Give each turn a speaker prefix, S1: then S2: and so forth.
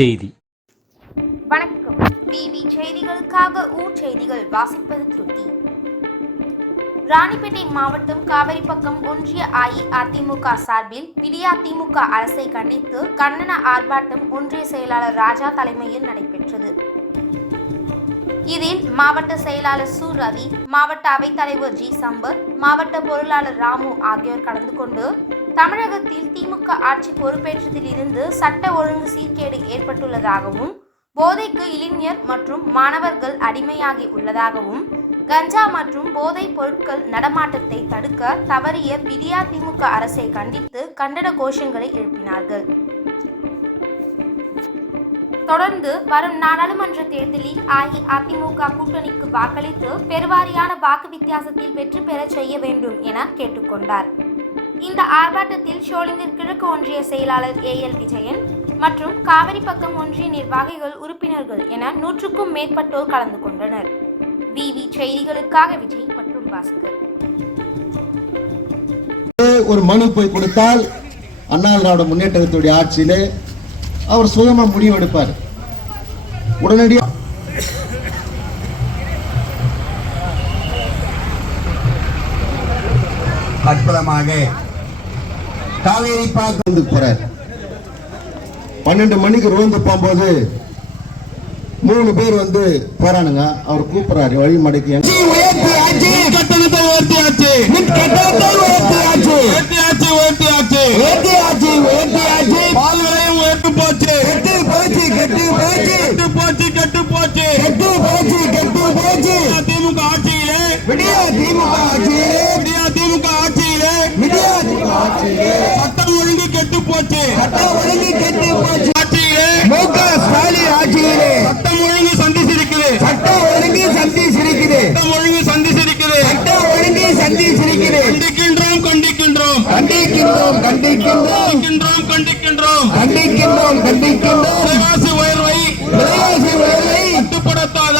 S1: செய்தி.
S2: வணக்கம். டிவி செய்திகளுக்காக ஊர் செய்திகள் வாசிப்பது திருத்தி. ராணிப்பேட்டை மாவட்டம் காவிரிப்பக்கம் ஒன்றிய அஇஅதிமுக சார்பில் விடியாதிமுக அரசை கண்டித்து கண்ணன ஆர்ப்பாட்டம் ஒன்றிய செயலாளர் ராஜா தலைமையில் நடைபெற்றது. இதில் மாவட்ட செயலாளர் சு. ரவி மாவட்ட அவைத்தலைவர் ஜி. சம்பத் மாவட்ட பொருளாளர் ராமு ஆகியோர் கலந்து கொண்டு தமிழகத்தில் திமுக ஆட்சி பொறுப்பேற்றதில் இருந்து சட்ட ஒழுங்கு சீர்கேடு ஏற்பட்டுள்ளதாகவும் போதைக்கு இளைஞர் மற்றும் மாணவர்கள் அடிமையாகி உள்ளதாகவும் கஞ்சா மற்றும் போதைப் பொருட்கள் நடமாட்டத்தை தடுக்க தவறிய விடியா திமுக அரசை கண்டித்து கண்டன கோஷங்களை எழுப்பினார்கள். தொடர்ந்து வரும் நாடாளுமன்ற தேர்தலில் அஇஅதிமுக கூட்டணிக்கு வாக்களித்து பெருவாரியான வாக்கு வித்தியாசத்தில் வெற்றி பெற செய்ய வேண்டும் என கேட்டுக்கொண்டார். இந்த ஆர்ப்பாட்டத்தில் ஷோலிங்கர் கிழக்கு ஒன்றிய செயலாளர் ஏ. எல். விஜயன் மற்றும் காவிரிப்பக்கம் ஒன்றிய நிர்வாகிகள் உறுப்பினர்கள் என நூற்றுக்கும் மேற்பட்டோர் கலந்து கொண்டனர். விவி செய்திகளுக்காக விஜய் மற்றும் பாஸ்கர்.
S3: ஒரு மனு போய் கொடுத்தால் அண்ணா திராவிட முன்னேற்றத்துடைய ஆட்சியிலே அவர் சுயமா முடிவெடுப்பார் உடனடியாக
S4: அற்புதமாக காவேரி பாக்கு
S3: ரோந்து போறார். பன்னெண்டு மணிக்கு ரோந்து போகும்போது மூணு பேர் வந்து போறானுங்க. அவர் கூப்பிடுறாரு வழி
S4: போச்சு கெட்டு போச்சு. கெட்டு போச்சு கெட்டு போச்சு. திமுக ஆட்சியிலே. விடியா திமுக ஆட்சியிலே. விடியா திமுக ஆட்சியிலே. விடியா திமுக ஆட்சியிலே. சட்டம் ஒழுங்கு கெட்டு போச்சு. சட்டம் ஒழுங்கு கெட்டு போச்சு. ஆட்சியிலே. மு க ஸ்டாலின் ஆட்சியிலே. சட்டம் ஒழுங்கு சந்திச்சிருக்குது. சட்டம் ஒழுங்கு சந்திச்சிருக்குது. சட்டம் ஒழுங்கு சந்திச்சிருக்குது. சட்டம் ஒழுங்கு சந்திச்சிருக்குது. கண்டிக்கின்றோம் கண்டிக்கின்றோம். கண்டிக்கின்றோம் கண்டிக்கின்றோம். கண்டிக்கின்றோம் கண்டிக்கின்றோம். கண்டிக்கின்றோம் விலைவாசி உயர்வை விலைவாசி உயர்வை கட்டுப்படுத்தாத